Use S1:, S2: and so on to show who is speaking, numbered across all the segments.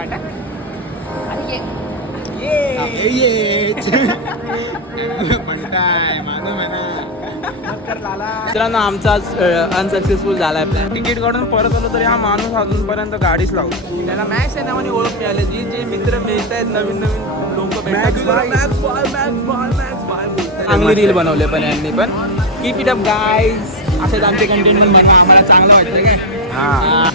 S1: काटा आणि
S2: म्हणताय माझं म्हणा.
S1: मित्रांनो आमचा अनसक्सेसफुल झालाय प्लॅन. तिकीट काढून परत आलो तरी हा माणूस अजूनपर्यंत गाडीच लावतो. त्याला मॅक्स आहे नावाने ओळख मिळाली. जी जे मित्र मिळत आहेत नवीन नवीन लोक चांगली रील बनवले पण यांनी पण. Keep it up guys. असेच आमचे कंटेंट पण बनवा, आम्हाला चांगलं वाटतं काय.
S2: हा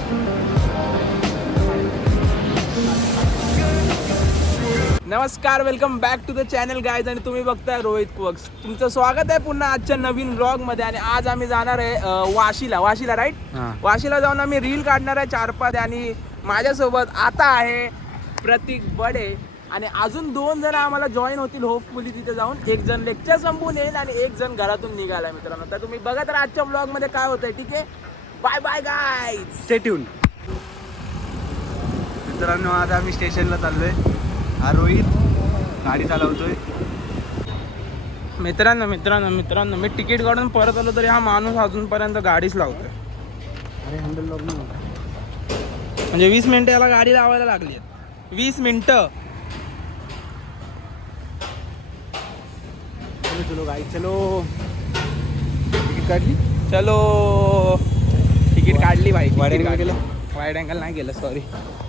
S1: नमस्कार, welcome back to the channel guys. आणि तुम्ही बघताय रोहित क्वक्स. तुमचं स्वागत आहे पुन्हा आजच्या नवीन व्लॉगमध्ये. आणि आज आम्ही जाणार आहे वाशीला राईट. वाशीला जाऊन आम्ही रील काढणार आहे 4-5. आणि माझ्यासोबत आता आहे प्रतीक बडे. आणि अजून 2 जण आम्हाला जॉईन होतील होपफुली तिथे जाऊन. एक जण लेक्चर संपवून येईल आणि एक जण घरातून निघाला. मित्रांनो तर तुम्ही बघत राहा आजच्या व्लॉगमध्ये काय होतंय. ठीक आहे, bye bye guys,
S2: stay tune. मित्रांनो आज आम्ही स्टेशनला चाललोय. हा रोहित गाडी चालवतोय.
S1: मित्रांनो मी तिकीट काढून परत आलो तरी हा माणूस अजूनपर्यंत गाडीच लावतोय.
S2: अरे हँडल लॉक नाही.
S1: म्हणजे 20 मिनिटं याला गाडी लावायला लागली. 20 मिनिटं.
S2: चलो गाडी चलो. तिकीट काढली.
S1: चलो तिकीट काढली भाई.
S2: वाईड अँगल केलं?
S1: वाईड अँगल नाही केलं, सॉरी.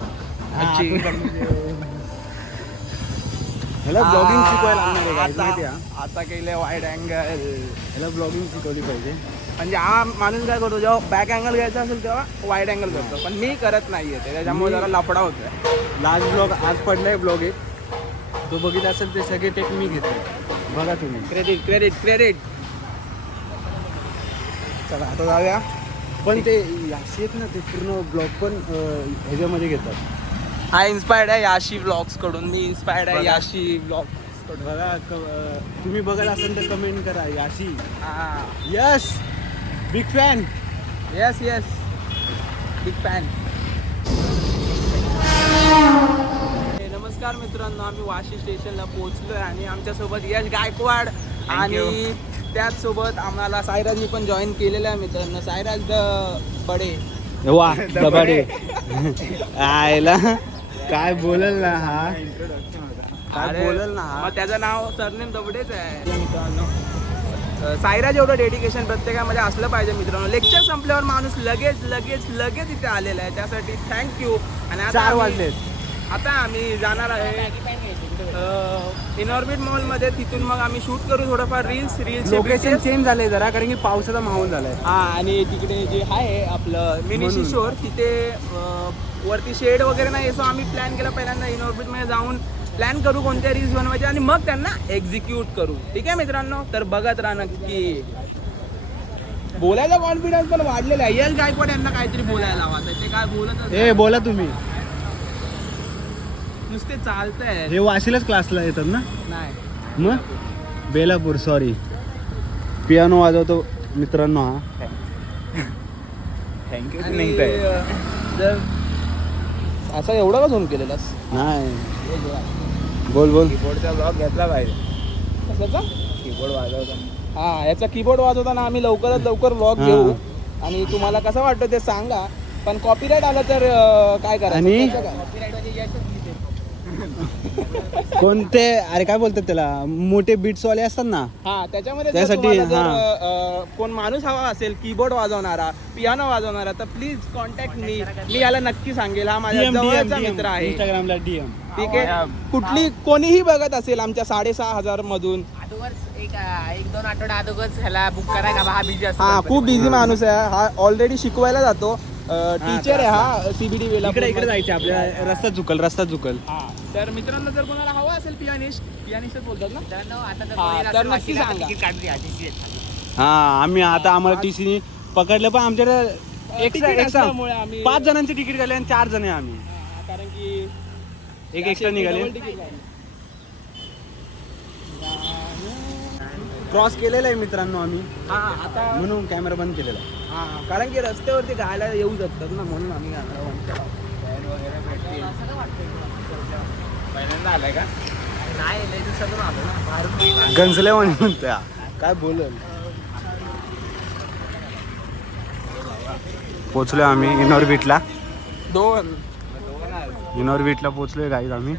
S2: ह्याला ब्लॉगिंग शिकवायला लागणार आहे guys, माहिती आहे?
S1: आता केलंय वाईड अँगल.
S2: ह्याला ब्लॉगिंग शिकवली पाहिजे.
S1: म्हणजे हा माणूस काय करतो, जेव्हा बॅक अँगल घ्यायचा असेल तेव्हा वाईड अँगल करतो. पण मी करत नाहीये ते, त्याच्यामुळे जरा लफडा होतोय.
S2: लास्ट ब्लॉग आज पडलाय ब्लॉग एक. तो बघितला असेल ते सगळे टेक मी घेतले. बघा तुम्ही.
S1: क्रेडिट. चला आता जाऊया.
S2: पण ते असे आहेत ना, ते पूर्ण ब्लॉग पण ह्याच्यामध्ये घेतात.
S1: हा इन्स्पायर्ड आहे याशी व्लॉग्स कडून. मी इन्स्पायर्ड आहे याशी व्लॉग्स कडून.
S2: बघा तुम्ही बघत असाल तर कमेंट करा. याशी
S1: हा,
S2: yes big fan.
S1: Yes big fan. नमस्कार मित्रांनो, आम्ही वाशी स्टेशनला पोहोचलोय आणि आमच्यासोबत यश गायकवाड आणि त्याचसोबत आम्हाला सायराजनी पण जॉईन केलेलं आहे. मित्रांनो सायराज द बडे.
S2: वा दबाडे. आयला काय बोलल ना हा. काय बोलल ना हा.
S1: मग त्याचं नाव सरनेम दबडेच आहे. मित्रांनो सायराज एवढं डेडिकेशन प्रत्येकामध्ये असलं पाहिजे. मित्रांनो लेक्चर संपल्यावर माणूस लगेच इथे आलेला आहे. त्यासाठी थँक्यू. आणि
S2: 4 वाजलेत.
S1: आता आम्ही जाणार आहे इनऑर्बिट मॉलमध्ये. तिथून मग आम्ही शूट करू थोडंफार रील्स.
S2: लोकेशन चेंज झालंय जरा, कारण की पावसाचा माहोल झालाय.
S1: हा, आणि तिकडे जे आहे आपलं मिनी शिशोर, तिथे वरती शेड वगैरे नाही. सो आम्ही प्लॅन केला पहिल्यांदा इनऑर्बिटमध्ये जाऊन प्लॅन करू कोणत्या रील्स बनवायचे आणि मग त्यांना एक्झिक्यूट करू. ठीक आहे मित्रांनो, तर बघत राहा नक्की. बोलायचा कॉन्फिडन्स पण वाढलेला आहे. यश गायकवाड यांना काहीतरी बोलायला लावा. ते काय बोलत
S2: ए बोला तुम्ही.
S1: नुसते चालतंय.
S2: हे वाशीलाच क्लासला येतात ना.
S1: नाही
S2: मग बेलापूर. सॉरी, पियानो वाजवतो मित्रांनो हा.
S1: थँक्यू. जर असं एवढं का झूम केलेलास?
S2: नाही बोल.
S1: कीबोर्डचा ब्लॉग घेतला पाहिजे. कशाचा कीबोर्ड वाजवताना? हा, याचा कीबोर्ड वाजवताना आम्ही लवकरात लवकर व्लॉग घेऊ. आणि तुम्हाला कसं वाटतं ते सांगा. पण कॉपीराईट आलं तर काय करायचं?
S2: आणि
S1: कॉपीराईट म्हणजे
S2: कोणते अरे काय बोलतात त्याला, मोठे बीट्स वाले असतात ना.
S1: हा, त्याच्यामध्ये
S2: त्यासाठी
S1: कोण माणूस हवा असेल कीबोर्ड वाजवणारा, पियानो वाजवणारा, तर प्लीज कॉन्टॅक्ट मी याला नक्की सांगेल. हा माझा जवळचा मित्र आहे.
S2: इंस्टाग्रामला DM.
S1: ठीक आहे. कोणीही बघत असेल आमच्या 6,500 मधून,
S3: एक 1-2 आठवडा अगोदरच ह्याला बुक करा का, हा बिझी असतो.
S1: हा खूप बिझी माणूस आहे. हा ऑलरेडी शिकवायला जातो. टीचर आहे हा CBD वेला.
S2: इकडे जायचं आपल्याला. रस्ता झुकल.
S1: तर मित्रांनो जर कोणाला हवा असेल पियानिस्टच बोलतात ना,
S3: तर
S1: नक्की सांगा.
S2: हा आम्ही आता आम्हाला TC पकडलं, पण आमच्याकडे एक्स्ट्रा
S1: आम्ही
S2: 5 जणांची तिकीट काढले आणि 4 जण आहे आम्ही.
S1: कारण की
S2: एक एक्स्ट्रा निघाले. क्रॉस केलेला आहे मित्रांनो आम्ही.
S1: हा आता
S2: म्हणून कॅमेरा बंद केलेला.
S1: हा, कारण की रस्त्यावरती गाड्या येऊ शकतात ना, म्हणून आम्ही पहिल्यांदा आलाय का?
S3: नाही, लय दिवसातून आलो ना.
S2: गंजले म्हणतोय काय बोलल. पोचलो आम्ही इनऑर्बिटला.
S1: 2
S2: इनॉर्बिटला पोचलोय गाईज आम्ही.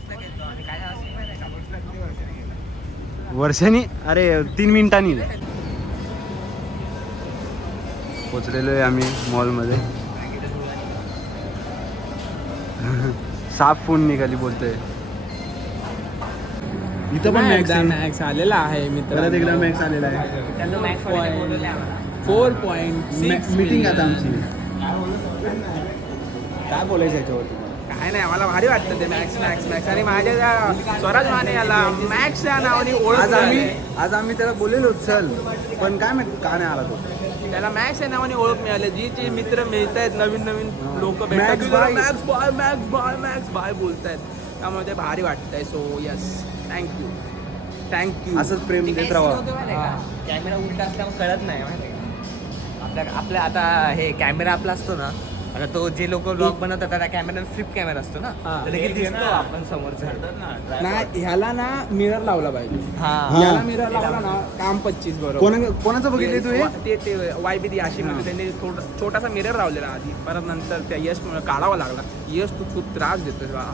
S2: वर्षांनी अरे 3 मिनिटांनी पोचलेलो आहे आम्ही मॉलमध्ये. साफ फोन निघाली बोलतोय. इथं पण मॅक्स आहे.
S1: मॅक्स आलेला आहे मित्र.
S2: परत एकदा मॅक्स आलेला आहे.
S1: 4.6
S2: मीटिंग आता आमची. काय बोलायचं याच्यावरती?
S1: काय नाही मला भारी वाटतं ते मॅक्स मॅक्स मॅक्स. आणि माझ्या त्या स्वराज माने याला मॅक्स या नावाने ओळख
S2: आज आम्ही त्याला बोललेलो चल, पण काय माहित का नाही आला तो.
S1: त्याला मॅक्स या नावाने ओळख मिळाली. जी मित्र मिळत आहेत नवीन नवीन लोक
S2: Max
S1: भेटतात
S2: bye.
S1: मॅक्स बाय बोलतायत. त्यामुळे ते भारी वाटतंय. So yes thank you.
S2: असंच प्रेम देत राहा.
S3: कॅमेरा उलटा असल्यामुळे कळत नाही माहिती का. आपल्या आता हे कॅमेरा आपला असतो ना, आता तो जे लोक ब्लॉग बनवतात त्या कॅमेरा फ्लिप कॅमेरा असतो ना, तर लगेच दिसतो आपण समोरचा.
S1: नाही ह्याला ना मिरर लावला पाहिजे.
S3: हा
S1: याला मिरर लावला ना काम 25 बरोबर.
S2: कोणाचं बघितले तू हे?
S1: ते YBD अशी म्हणजे त्यांनी छोटासा मिरर लावलेला आधी, परत नंतर त्या यश काढावा लागला. यश तू खूप त्रास देतोय बा.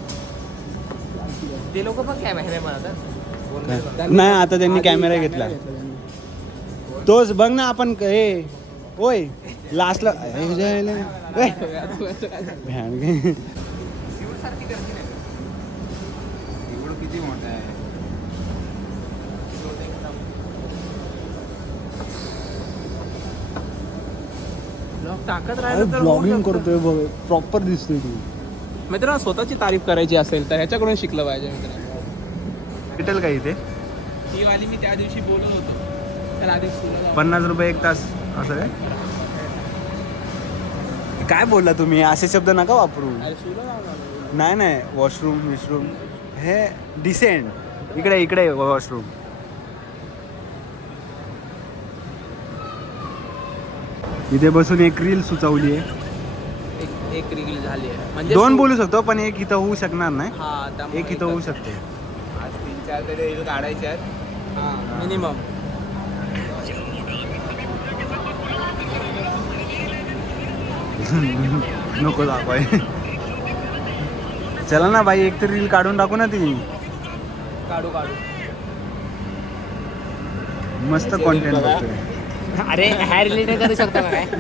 S3: ते लोक पण कॅमेरा बनवतात.
S2: नाही आता त्यांनी कॅमेरा घेतला. तोच बघ ना आपण हे ओय लास्टला
S3: किती मोठा आहे.
S1: ताकद राहिलं तर
S2: ब्लॉगिंग करतोय बघ, प्रॉपर दिसतोय तू.
S1: मित्रांनो स्वतःची तारीफ करायची असेल तर ह्याच्याकडून शिकलं पाहिजे मित्रांनो.
S2: भेटेल का इथे?
S1: ही वाली मी त्या दिवशी बोलत होतो. तर आधी
S2: 50 रुपये 1 तास असं काय बोलला तुम्ही? असे शब्द नका वापरू. नाही वॉशरूम हे डिसेंट. इकडे वॉशरूम. इथे बसून एक रील सुचवली आहे.
S1: एक रील झाली आहे म्हणजे
S2: 2 बोलू शकतो पण एक इथं होऊ शकणार नाही.
S1: हा त्यामुळे
S2: एक इथं होऊ शकते.
S3: आज 3-4 तरी रील काढायचे आहेत.
S1: हा मिनिमम.
S2: नको दाखवाय. चला ना बाई, एक तर रील काढून टाकू ना ती.
S1: काढू
S2: मस्त कॉन्टेंट बघतोय.
S3: अरे ह्या रिलेटेड करू शकतो का काय?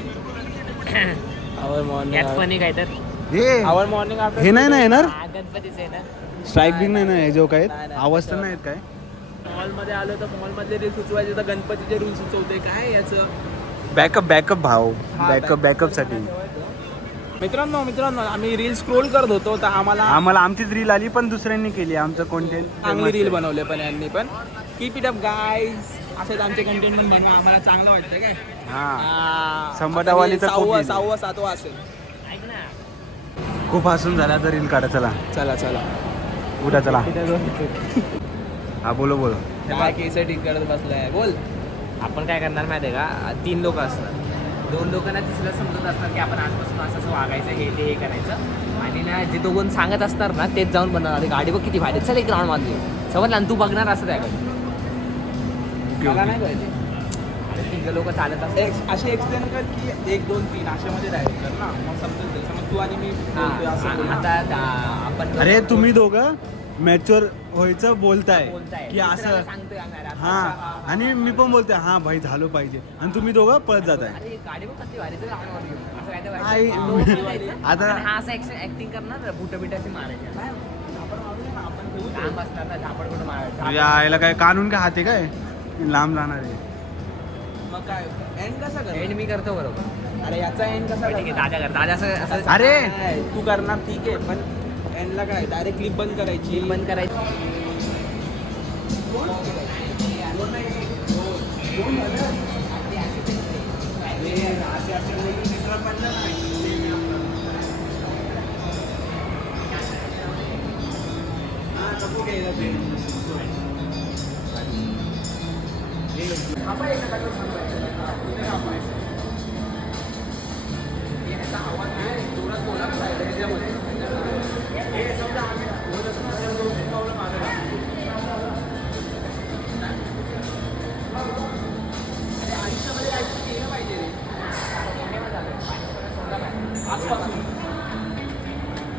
S1: आवर मॉर्निंग
S3: यात फनी काय तर
S2: हे
S1: आवर मॉर्निंग आफ्टर
S2: हे नाही ना येणार.
S3: गणपतीच आहे ना.
S2: स्ट्राईक बिंग नाही ना हे जो काय
S1: नाही.
S2: आवाज तर नाही येत काय.
S1: मॉलमध्ये आलो तर मॉलमधले रील सुचवायचे तर गणपतीचे रील सुचवते काय याचं.
S2: बॅकअप भाव.
S1: हा,
S2: बॅकअप साठी.
S1: मित्रांनो आम्ही रील स्क्रोल करत होतो तर
S2: आम्हाला आमचीच रील आली पण दुसऱ्यांनी केली. आमचं कॉन्टेंट
S1: चांगली रील बनवले पण यांनी पण. Keep it up guys. असेच आमचे कंटेंट पण बनवा. आम्हाला चांगलं वाटतं काय.
S2: हा 100वाली तर खूप गेली.
S1: 6वा 7वा असेल.
S3: ऐक ना,
S2: खूप हसून झाला तर रील काढा. चला उठा चला. हा बोलो
S1: काय केस ठीक करत बसलाय बोल.
S3: आपण काय करणार माहिती आहे का? 3 लोक असणार. 2 लोकांना तिसरं समजत असणार की आपण आजपासून असं वागायचं, हे करायचं. आणि ना जे 2 सांगत असणार ना तेच जाऊन बनवणार. गाडी बघ किती भारी, चल एक राऊंड मारली समजलं. आणि तू बघणार असं त्या
S1: मला नाही पाहिजे.
S3: अरे 3 लोक चालत असतात.
S1: असे एक्सप्लेन कर की 1 2 3 अशामध्ये डायरेक्ट कर ना, मग समजेल ते. समज तू आणि मी बोलतोय असं बोल ना.
S3: आता आपण
S2: अरे तुम्ही दोघं मॅच्युअर व्हायचं बोलताय
S3: बोलताय
S2: की असं.
S3: सांगतोय आम्हाला.
S2: हा आणि मी पण बोलतोय हा भाई झालं पाहिजे. आणि तुम्ही दोघं पळत जाताय.
S3: अरे गाडी बघ कसली भारी, चल राऊंड मारू. असं काय तर
S2: आई,
S3: व्हायचं.
S2: आता-
S3: आणि हा असं ऍक्टिंग करणार, बुट बिटाशी मारायचे. लांब असणार ना, झापड कुठं मारायचं.
S2: तुझ्या आईला काय कानून काय हाते काय लांब जाणार आहे.
S1: मग काय एंड कसा कर.
S3: एंड मी करतो बरोबर.
S1: अरे याचा एंड कसा
S3: ठीक आहे,
S1: करणार?
S3: दादा कर. दादा असं
S2: अरे
S1: काय, तू करणार ठीक आहे पण एंडला काय डायरेक्ट क्लिप बंद करायची.
S3: बंद करायचं.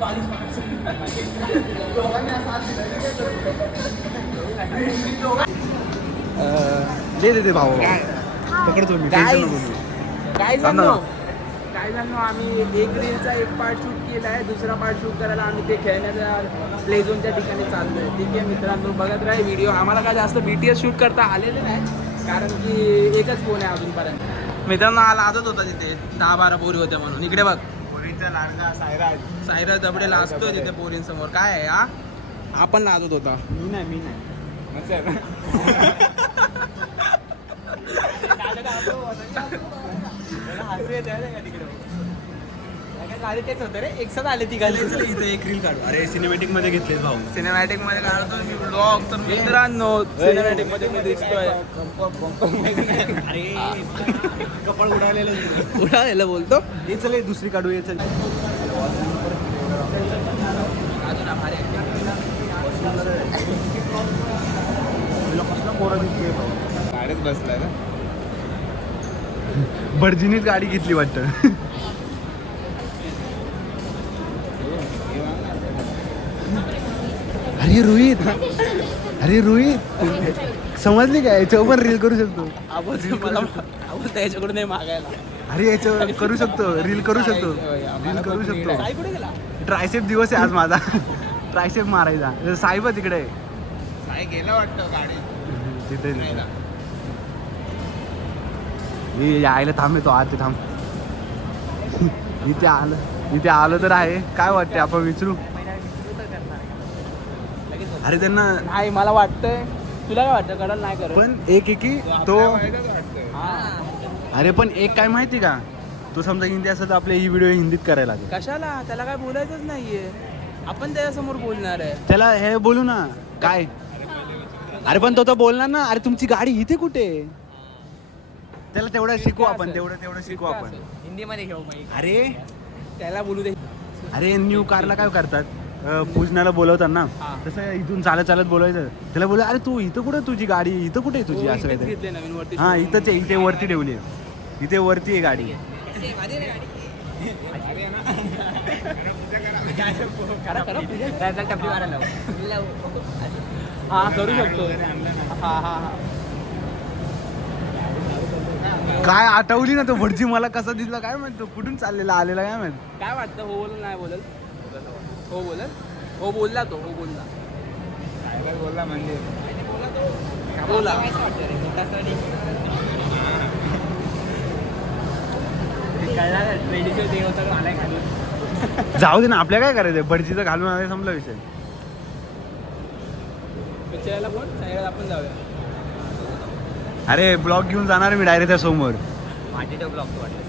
S2: दे भाऊ पकडतो मी टेन्शन नको घेऊ.
S1: काय
S2: थांब ना.
S1: झालं आम्ही एक रीलचा एक पार्ट शूट केला आहे, दुसरा पार्ट शूट करायला आम्ही ते खेळण्याच्या प्ले झोनच्या ठिकाणी चाललोय. ठीक आहे मित्रांनो, बघत राहा व्हिडिओ. आम्हाला काय जास्त BTS शूट करता आलेले नाही, कारण की एकच फोन आहे अजूनपर्यंत. मित्रांनो आला आजच होता तिथे 10-12 पोरी होत्या म्हणून. इकडे बघ
S2: पोरीचा लाडका
S1: सायराज दबडे लाजतोय तिथे पोरींसमोर. काय आहे हा? आपण लाजत होता.
S2: मी नाही
S3: तेच होतं रे, एक साथ आले ती
S2: इथे एक रील काढू. अरे सिनेमॅटिक मध्ये घेतले भाऊ.
S1: सिनेमॅटिक मध्ये काढतोय मी ब्लॉग. तर मित्रांनो सिनेमॅटिक मध्ये मी दिसतोय.
S2: कपाळ उडालेलं
S1: उडालेलं बोलतो.
S2: हे चल दुसरी काढू. हे चल
S1: गाडीत बसलाय ना.
S2: भटजीनीच गाडी घेतली वाटतं. अरे रोहित समजली काय? याच्यावर पण रील करू शकतो.
S1: मला त्याच्याकडून नाही मागायला.
S2: अरे याच्यावर करू शकतो, रील करू शकतो.
S1: साई कुठे गेला?
S2: ट्रायसेप दिवस आहे आज माझा. ट्रायसेप मारायचा. साहेब तिकडे
S1: साई गेला वाटतं गाडी
S2: तिथे. यायला थांबतो आज. थांब इथे आलं तर आहे. काय वाटते आपण विचारू? अरे त्यांना
S1: नाही मला वाटतंय. तुला काय वाटतं? कडल नाही करत
S2: पण एक तो. अरे पण एक काय माहिती का, तो समजा हिंदी असं तर आपले ही व्हिडिओ हिंदीत करायला लागेल.
S1: कशाला? त्याला काय बोलायचंच नाहीये. आपण त्याच्यासमोर बोलणार आहे.
S2: त्याला हे बोलू ना काय. अरे पण तो तर बोलणार ना, अरे तुमची गाडी इथे कुठे. त्याला तेवढं शिकू आपण. तेवढं शिकू आपण
S3: हिंदीमध्ये घेऊ माहिती.
S2: अरे
S1: त्याला बोलू दे.
S2: अरे न्यू कारला काय करतात, पूजनाला बोलवतात ना,
S1: हा.
S2: तसं इथून चालत बोलवायचं. त्याला बोल अरे तू इथं कुठे, तुझी गाडी इथं कुठे आहे तुझी, असं काय
S1: घेतले नवीन वरती.
S2: हा इथंच आहे. इथे वरती ठेवली आहे. इथे वरती आहे गाडी.
S1: हा करू शकतो. हा
S2: काय आठवली ना तो भटजी, मला कसा दिसला काय माहित, तो कुठून चाललेला आलेला काय माहित.
S1: काय वाटतं? हो बोलल नाही बोलल? हो बोलल. हो बोलला तो. हो बोलला.
S2: काय बोलला म्हणजे
S1: बोला.
S2: जाऊ दे ना, आपल्या काय करायचंय. भटजीचं घालून आले, संपला विषय.
S1: पिक्चरला कोण साईडला आपण जाऊया.
S2: अरे ब्लॉग घेऊन जाणार मी डायरेक्ट त्या समोर.
S3: माझे ब्लॉग तो वाटलं.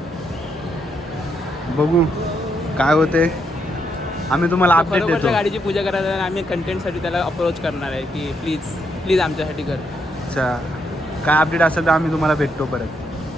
S2: बघू काय होते. आम्ही तुम्हाला अपडेट
S1: बरोबरच्या
S2: देतो.
S1: गाडीची पूजा करायला आणि आम्ही कंटेंटसाठी त्याला अप्रोच करणार आहे की प्लीज आमच्यासाठी कर.
S2: अच्छा काय अपडेट असेल तर आम्ही तुम्हाला भेटतो परत.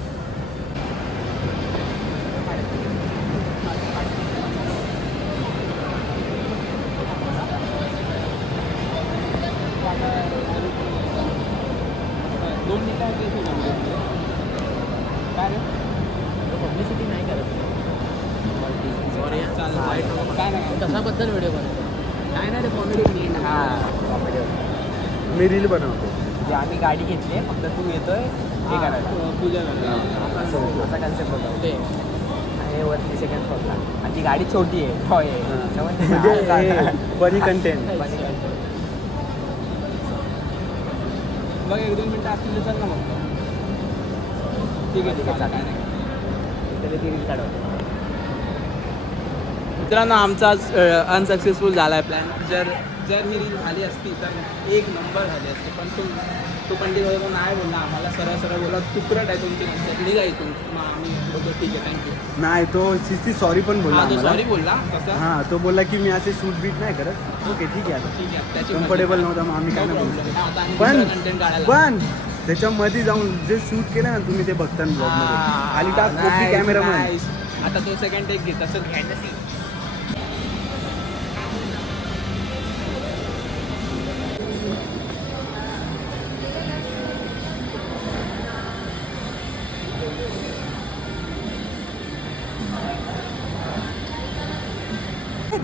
S3: पब्लिसिटी नाही करत. सॉरी
S1: काय नाही.
S3: कशाबद्दल व्हिडिओ बनवतो? काय नाही रे, कॉमेडी. कॉमेडी.
S2: मी रील बनवतो.
S3: जे आम्ही गाडी घेतली फक्त तू येतोय हे करायचं,
S1: पूजा करायला.
S3: असा कन्सेप्ट होता ते. आणि वरती सेकंड फ्लोरला आणि ती गाडी छोटी आहे. टॉय आहे.
S2: Funny content.
S1: बघ 1-2 मिनिटं असतील तर चल ना मग. ठीक आहे
S3: चालेल.
S1: काय नाही.
S3: त्याला ती रील काढवतो.
S1: मित्रांनो आमचा अनसक्सेसफुल झाला आहे प्लॅन. जर ही रील झाली असती तर एक नंबर झाली असती, पण तो पंडित नाही बोलला आम्हाला. सरळ बोला तुकरट आहे तुमची कन्सेप्ट, निघा इथून. मग आम्ही बोलतो ठीक आहे थँक्यू.
S2: नाही तो शिस्ती सॉरी पण बोलला
S1: हा तो
S2: आम्हाला.
S1: सॉरी बोलला तसं.
S2: हा तो बोलला की मी असे शूट बीट नाही करत. ओके ठीक आहे. आता
S1: ठीक आहे त्याची
S2: कम्फर्टेबल नव्हता मग आम्ही काय नाही बोललो.
S1: कंटेंट काढायला.
S2: पण त्याच्यामध्ये जाऊन जे शूट केलं ना तुम्ही, ते बघता ब्लॉग मध्ये खाली टाक कॉपी कॅमेरामॅन.
S1: आता तो सेकंड टेक घेत असं घ्यायचं.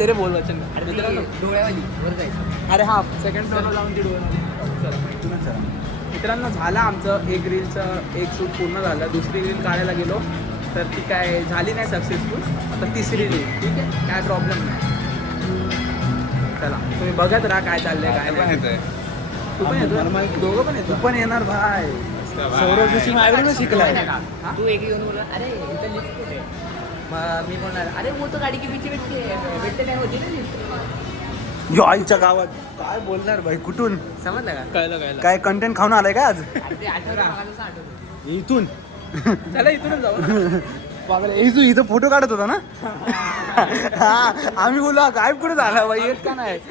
S1: तेरे बोल वचन मित्रांनो
S3: डोळ्यावाली वर जायचं.
S1: अरे हा सेकंड फ्लोअरला जाऊन ती मित्रांनो झालं आमचं एक रीलचं एक शूट पूर्ण झालं. दुसरी रील काढायला गेलो तर ती काय झाली नाही सक्सेसफुल. आता तिसरी रील ठीक आहे काय प्रॉब्लेम नाही. चला तुम्ही बघत राहा काय चाललंय काय नाही. तू पण येतो दोघं पण येतो पण येणार भाई.
S2: सौरभ जोशी माझ्याकडे शिकलाय.
S3: तू एक येऊन बोला अरे इथं लिफ्ट कुठे. मग मी बोलणार अरे वो तो गाडी की पीछे भेटते नाही होती ना लिफ्ट.
S2: यो आईच्या गावात काय बोलणार भाई कुठून
S3: समजलं का.
S1: कळलं
S2: काय कंटेंट खाऊन आलाय का आज
S3: अरे ते आठवलं मला जसं आठवलं.
S2: इथून
S1: चला इथूनच जाऊ.
S2: इथं फोटो काढत होता ना. हा आम्ही बोललो गायब कुठे झाला बाई येत का नाही.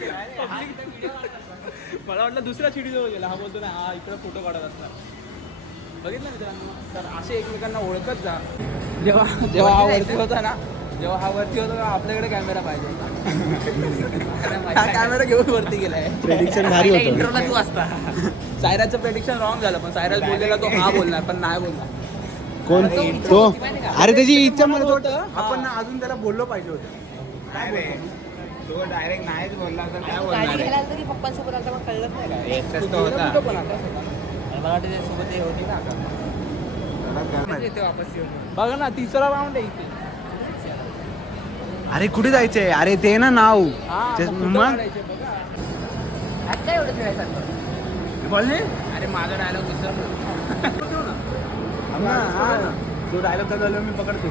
S1: मला वाटलं दुसऱ्या शिडीजवळ गेला. हा बोलतो ना हा इकडे फोटो काढत असणार. बघितलं मित्रांनो तर असे एकमेकांना ओळखत जा. जेव्हा हा वरती होता ना जेव्हा हा वरती होता तेव्हा आपल्याकडे कॅमेरा पाहिजे. हा कॅमेरा घेऊन वरती गेलाय.
S2: प्रेडिक्शन भारी होतं.
S3: इंट्रोला तू असता.
S1: सायराचं प्रेडिक्शन रॉंग झालं पण सायराज बोललेला तो हा बोलणार पण नाही बोलणार.
S2: कोण तो अरे त्याची इच्छा म्हणत
S1: होतं
S2: होतं आपण अजून त्याला बोललो पाहिजे होतं.
S4: तो डायरेक्ट नाहीच बोलला तर काय
S3: गाडी
S4: बोलणार
S3: घ्यायला आलं तरी पप्पांसोबत आता मग कळलं नाही का.
S4: एकटाच तो होता.
S1: कुठं पण आता.
S3: आणि मला वाटतं त्याच्यासोबत ते होती ना आता. येते वापस येऊन.
S1: बघ ना तिसरा राऊंड आहे इथे.
S2: अरे कुठे जायचंय अरे ते ना नाव
S1: हा,
S2: ते-
S1: मग photo
S2: मग
S1: काढायचे बघा.
S3: आज काय एवढं फिरायचं.
S2: बोलले
S1: अरे माझा डायलॉग विसरलो.
S2: तो डायलॉग का झालं मी पकडतो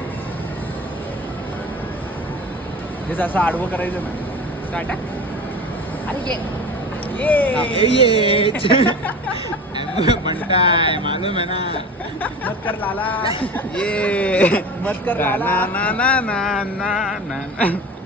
S2: हेच असं आडवं करायचं ना.
S3: टाटा. अरे
S1: ये
S4: म्हणताय मालूम आहे ना.
S1: मत कर लाला.
S4: ये
S1: मत कर
S4: ना
S1: लाला.
S4: ना ना ना ना ना.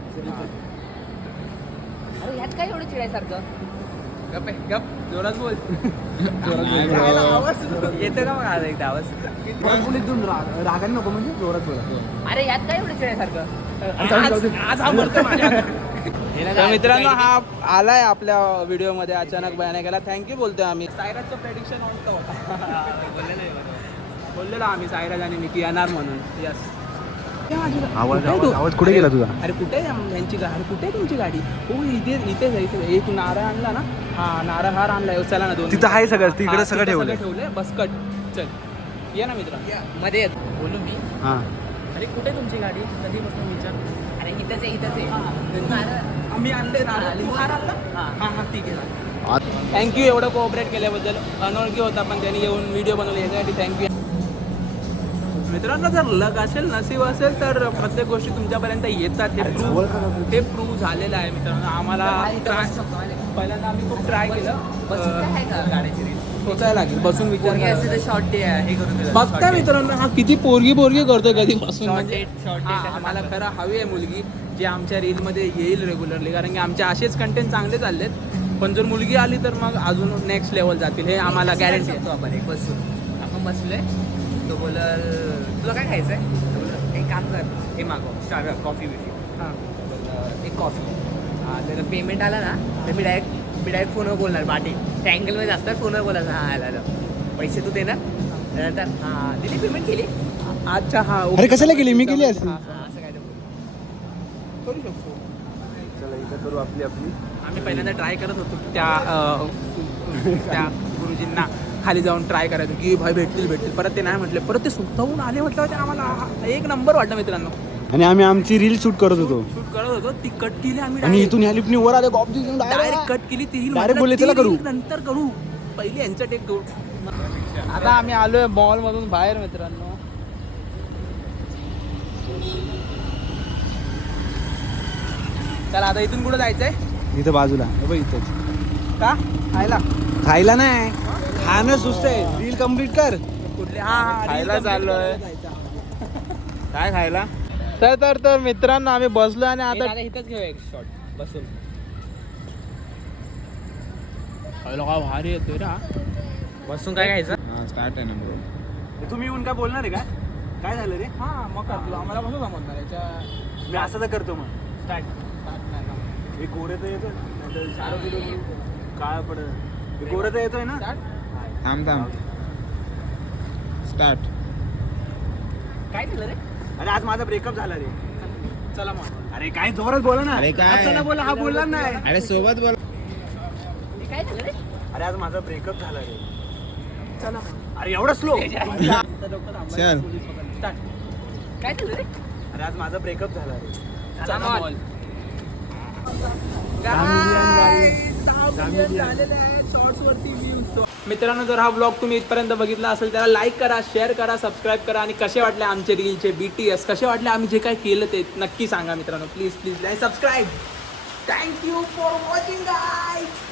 S3: अरे ह्यात काय एवढं चिडायसारखं.
S1: गप आहे, गप जोरात बोल.
S4: नाही
S1: राहिला
S4: बोल.
S1: आवाज
S3: येतं का मग आज एकदा आवाज.
S2: इथून रागाने नको म्हणजे जोरात बोला.
S3: अरे ह्यात काय एवढं चिडायसारखं.
S1: आज हा मरतोय माझ्या.
S3: हे ना
S1: तर मित्रांनो हा आलाय आपल्या व्हिडिओ मध्ये अचानक बयान केला. थँक्यू बोलतोय आम्ही. सायराजचं प्रेडिक्शन ऑन होता. बोललेलो आम्ही सायराज आणि निकी येणार म्हणून. यस.
S2: आवाज कुठे गेला तुझा.
S1: अरे कुठे आहे यांची गाडी. कुठे आहे तुमची गाडी. हो इथेच आहे इथे. एक नारळ आणला ना. हा नारळ हार आणलाय. चला ना दोन.
S2: तिथं आहे सगळं तिकडे
S1: हा,
S2: सगळं
S1: तिथं
S2: ठेवलंय.
S1: ठेवलंय बस कट. चल ये ना मित्र.
S3: मध्ये येत बोलू मी.
S2: हा
S3: अरे कुठे तुमची गाडी कधीपासून विचार. अरे इथंच आहे इथंच आहे.
S1: आम्ही आणले नारळ. तू हार आणला.
S3: हा.
S1: हा ठीक आहे. थँक्यू एवढं कोऑपरेट केल्याबद्दल. अनोळखी होता पण त्यांनी येऊन व्हिडिओ बनवले याच्यासाठी थँक्यू. मित्रांनो जर लक असेल नसीब असेल तर प्रत्येक गोष्टी तुमच्यापर्यंत येतात. हे प्रूव्ह झालेलं आहे मित्रांनो. आम्हाला पहिल्यांदा आम्ही खूप ट्राय केलं.
S3: बसून काय आहे का गाड्याची रील.
S1: सोचायला लागेल बसून विचार
S3: पोरगी
S1: करायला.
S3: असेल तर शॉर्ट हे करून दिलं.
S1: बघता मित्रांनो हा किती पोरगी करतोय कधीपासून.
S3: Short
S1: म्हणजे
S3: date, short
S1: हा,
S3: date.
S1: आम्हाला खरं हवी आहे मुलगी जी आमच्या रीलमध्ये येईल रेग्युलरली. कारण की आमचे असेच कंटेंट चांगले चाललेत. पण जर मुलगी आली तर मग अजून नेक्स्ट लेवल जातील हे आम्हाला गॅरंटी आहे.
S3: शकतो आपण एक बसून. आपण बसलोय तो बोलल तुला काय खायचंय. तो बोलल एक काम कर हे मागव स्टार कॉफी बिफी.
S1: हां
S3: एक कॉफी. त्याला पेमेंट आला ना तर मी डायरेक्ट फोनवर बोलणार. बाटी त्या अँगलमध्ये असतात फोनवर बोलायचं. हां आला पैसे तू देणार. त्यानंतर हां दिली पेमेंट केली.
S1: अच्छा हा
S2: अरे कशाला केली मी केली असती.
S3: हां असं काय तर बोल.
S1: करू शकतो.
S2: चला इथं करू आपली
S1: आम्ही पहिल्यांदा ट्राय करत होतो की त्या गुरुजींना खाली जाऊन ट्राय करायचो की भाई भेटतील. परत ते नाही म्हटले. परत ते स्वतःहून आले म्हटलं ते आम्हाला एक नंबर वाटलं मित्रांनो.
S2: आणि आम्ही आमची रील शूट करत होतो
S1: शूट करत होतो ती कट केली आम्ही.
S2: आणि इथून ह्या लिफ्टनी वर आले गॉप
S1: डायरेक्ट कट केली ती
S2: Direct बोलले, चला करू.
S1: नंतर करू. पहिली यांचं टेक करू. आता आम्ही आलोय मॉल मधून बाहेर मित्रांनो. चला आता इथून कुठं जायचंय.
S2: इथं बाजूला इथंच
S1: का खायला.
S2: खायला नाही खाणं सुस्त आहे. रील कम्प्लीट कर.
S1: कुठले हा
S4: खायला चाललोय. काय खायला.
S1: तर मित्रांनो आम्ही बसलो आणि आता
S3: इथंच घेऊया एक शॉट बसून.
S1: काय भारी येतोय रा.
S3: बसून काय खायचं.
S4: स्टार्ट आहे ना बरोबर.
S2: तुम्ही येऊन काय बोलणार आहे का काय झालं रे.
S1: हा मग कर तुला आम्हाला कसं जमवणार याच्या.
S2: मी असं तर करतो मग
S1: स्टार्ट.
S2: एक गोऱ्याचं येतो काळ पडत. गोऱ्याचं येतोय ना.
S4: थांब स्टार्ट.
S3: काय झालं रे.
S2: अरे आज माझा ब्रेकअप झाला रे.
S1: चला मग
S2: अरे काय जोरात बोला ना.
S4: अरे काय?
S2: चला बोला, हा बोलला नाही.
S4: अरे सोबत बोल.
S3: काय झालं रे
S2: अरे आज माझा ब्रेकअप झाला रे. चला. अरे एवढं स्लो.
S4: चल.
S3: काय झालं रे
S2: अरे आज माझा ब्रेकअप झाला रे.
S3: चला बोल.
S1: मित्रांनो, जर हा ब्लॉग तुम्ही इथपर्यंत बघितला असेल त्याला लाईक करा, शेअर करा, सबस्क्राईब करा आणि कसे वाटले आमचे रीलचे BTS कसे वाटले आम्ही जे काय केलं ते नक्की सांगा मित्रांनो. Please please subscribe. Thank you for watching guys.